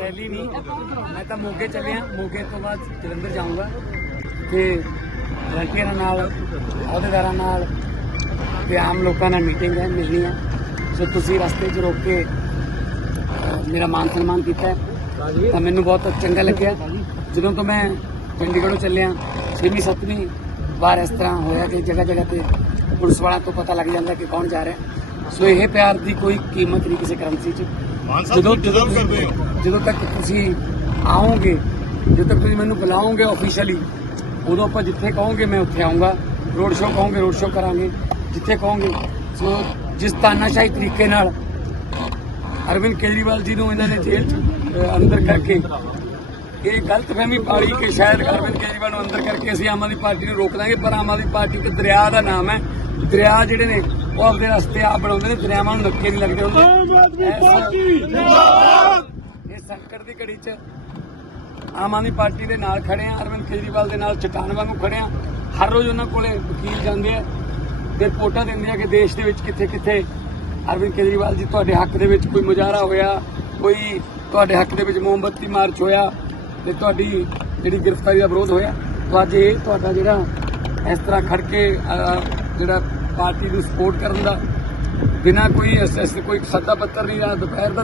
Rally ਨਹੀਂ। ਮੈਂ ਤਾਂ ਮੋਗੇ ਚੱਲਿਆ। ਮੋਗੇ ਤੋਂ ਬਾਅਦ ਜਲੰਧਰ ਜਾਊਂਗਾ। ਤੇ ਵਲੰਟੀਅਰਾਂ ਨਾਲ, ਅਹੁਦੇਦਾਰਾਂ ਨਾਲ ਤੇ ਆਮ ਲੋਕਾਂ ਨਾਲ ਮੀਟਿੰਗ ਹੈ ਮਿਲਣੀ ਹੈ ਸੋ ਤੁਸੀਂ ਰਸਤੇ 'ਚ ਰੋਕ ਕੇ ਮੇਰਾ ਮਾਨ ਸਨਮਾਨ ਕੀਤਾ ਤਾਂ ਮੈਨੂੰ ਬਹੁਤ ਚੰਗਾ ਲੱਗਿਆ। ਜਦੋਂ ਤੋਂ ਮੈਂ ਚੰਡੀਗੜ੍ਹੋਂ ਚੱਲਿਆ 6ਵੀਂ 7ਵੀਂ ਵਾਰ ਇਸ ਤਰ੍ਹਾਂ ਹੋਇਆ ਕਿ ਜਗ੍ਹਾ ਜਗ੍ਹਾ ਤੇ ਪੁਲਿਸ ਵਾਲਿਆਂ ਤੋਂ ਪਤਾ ਲੱਗ ਜਾਂਦਾ ਕਿ ਕੌਣ ਜਾ ਰਿਹਾ। ਸੋ ਇਹ ਪਿਆਰ ਦੀ ਕੋਈ ਕੀਮਤ ਨਹੀਂ ਕਿਸੇ ਕਰੰਸੀ 'ਚ। ਮਾਨ ਸਾਹਿਬ ਜਦੋਂ ਜਦੋਂ ਕਰਦੇ ਹੋ। ਜਦੋਂ ਤੱਕ ਤੁਸੀਂ ਆਓਗੇ ਜਦੋਂ ਤੱਕ ਤੁਸੀਂ ਮੈਨੂੰ ਬੁਲਾਓਗੇ ਆਫੀਸ਼ੀਅਲੀ ਉਦੋਂ ਆਪਾਂ ਜਿੱਥੇ ਕਹੋਗੇ ਮੈਂ ਉੱਥੇ ਆਉਂਗਾ ਰੋਡ ਸ਼ੋਅ ਕਹੋਗੇ ਰੋਡ ਸ਼ੋਅ ਕਰਾਂਗੇ। ਜਿੱਥੇ ਕਹੋਗੇ। ਸੋ ਜਿਸ ਤਾਨਾਸ਼ਾਹੀ ਤਰੀਕੇ ਨਾਲ ਅਰਵਿੰਦ ਕੇਜਰੀਵਾਲ ਜੀ ਨੂੰ ਇਹਨਾਂ ਨੇ ਜੇਲ੍ਹ 'ਚ ਅੰਦਰ ਕਰਕੇ ਇਹ ਗਲਤਫਹਿਮੀ ਪਾਲੀ ਕਿ ਸ਼ਾਇਦ ਅਰਵਿੰਦ ਕੇਜਰੀਵਾਲ ਨੂੰ ਅੰਦਰ ਕਰਕੇ ਅਸੀਂ ਆਮ ਆਦਮੀ ਪਾਰਟੀ ਨੂੰ ਰੋਕ ਦਾਂਗੇ ਪਰ ਆਮ ਆਦਮੀ ਪਾਰਟੀ ਇੱਕ ਦਰਿਆ ਦਾ ਨਾਮ ਹੈ। ਦਰਿਆ ਜਿਹੜੇ ਨੇ ਉਹ ਆਪਦੇ ਰਸਤੇ ਆਪ ਬਣਾਉਂਦੇ ਨੇ ਦਰਿਆਵਾਂ ਨੂੰ ਨੱਕੇ ਨਹੀਂ ਲੱਗਦੇ ਹੁੰਦੇ। ਇਹ ਸੰਕਟ ਦੀ ਘੜੀ 'ਚ ਆਮ ਆਦਮੀ ਪਾਰਟੀ ਦੇ ਨਾਲ ਖੜੇ ਆ ਅਰਵਿੰਦ ਕੇਜਰੀਵਾਲ ਦੇ ਨਾਲ ਚਟਾਨ ਵਾਂਗੂ ਖੜੇ ਆ। ਹਰ ਰੋਜ਼ ਉਹਨਾਂ ਕੋਲੇ ਵਕੀਲ ਜਾਂਦੇ ਆ ਤੇ ਰਿਪੋਰਟਾਂ ਦਿੰਦੇ ਆ ਕਿ ਦੇਸ਼ ਦੇ ਵਿੱਚ ਕਿੱਥੇ ਕਿੱਥੇ ਅਰਵਿੰਦ ਕੇਜਰੀਵਾਲ ਜੀ ਤੁਹਾਡੇ ਹੱਕ ਦੇ ਵਿੱਚ ਕੋਈ ਮੁਜ਼ਾਹਰਾ ਹੋਇਆ ਕੋਈ ਤੁਹਾਡੇ ਹੱਕ ਦੇ ਵਿੱਚ ਮੋਮਬੱਤੀ ਮਾਰਚ ਹੋਇਆ ਤੇ ਤੁਹਾਡੀ ਜਿਹੜੀ ਗ੍ਰਿਫਤਾਰੀ ਦਾ ਵਿਰੋਧ ਹੋਇਆ। ਤਾਂ ਅੱਜ ਇਹ ਤੁਹਾਡਾ ਜਿਹੜਾ ਇਸ ਤਰ੍ਹਾਂ ਖੜ ਕੇ ਜਿਹੜਾ ਪਾਰਟੀ ਨੂੰ ਸਪੋਰਟ ਕਰਨ ਦਾ। ਬਿਨਾ ਕੋਈ ਐਸ ਕੋਈ ਸੱਦਾ ਪੱਤਰ ਨਹੀਂ ਰਹਾ ਦੁਪਹਿਰ ਦਾ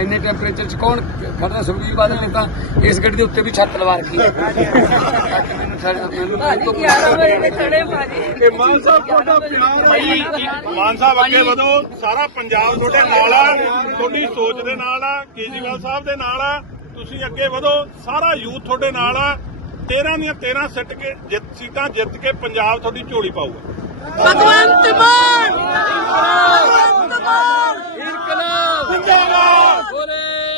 ਇੰਨੇ ਟੈਂਪਰੇਚਰ ਚ ਕੌਣ ਖੜਦਾ ਸੁਖਬੀਰ ਬਾਦਲ ਨੇ ਤਾਂ ਇਸ ਗੱਡੀ ਦੇ ਉੱਤੇ ਵੀ ਛੱਤ ਲਵਾ ਰੱਖੀ। ਹੈ ਮੈਨੂੰ ਛੱਡ- ਮੈਨੂੰ ਭਾਜੀ 11 ਵਜੇ ਤੇ ਖੜੇ ਭਾਜੀ। ਕਿ ਮਾਨ ਸਾਹਿਬ ਤੁਹਾਡਾ ਪਿਆਰ ਮਾਨ ਸਾਹਿਬ ਅੱਗੇ ਵਧੋ। ਸਾਰਾ ਪੰਜਾਬ ਤੁਹਾਡੇ ਨਾਲ ਆ। ਤੁਹਾਡੀ ਸੋਚ ਦੇ ਨਾਲ ਆ। ਕੇਜਰੀਵਾਲ ਸਾਹਿਬ ਦੇ ਨਾਲ ਆ। ਤੁਸੀਂ ਅੱਗੇ ਵਧੋ। ਸਾਰਾ ਯੂਥ ਤੁਹਾਡੇ ਨਾਲ ਆ। 13 ਦੀਆਂ 13 ਸਿੱਟ ਕੇ ਜਿੱਤ ਸੀਟਾਂ ਜਿੱਤ ਕੇ ਪੰਜਾਬ ਤੁਹਾਡੀ ਝੋਲੀ ਪਾਊਗਾ। ਭਗਵੰਤ ਮਾਨ!